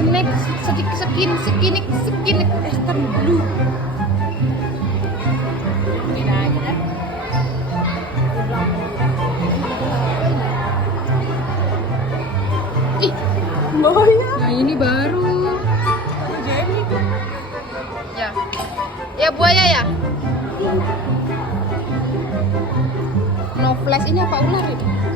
Snack sedikit sekinik. Ester blue. Tidak aja dah. Ih, Boya. nah ini baru. Jamie. Ya. Ya buaya ya. No flash ini apa ular ini?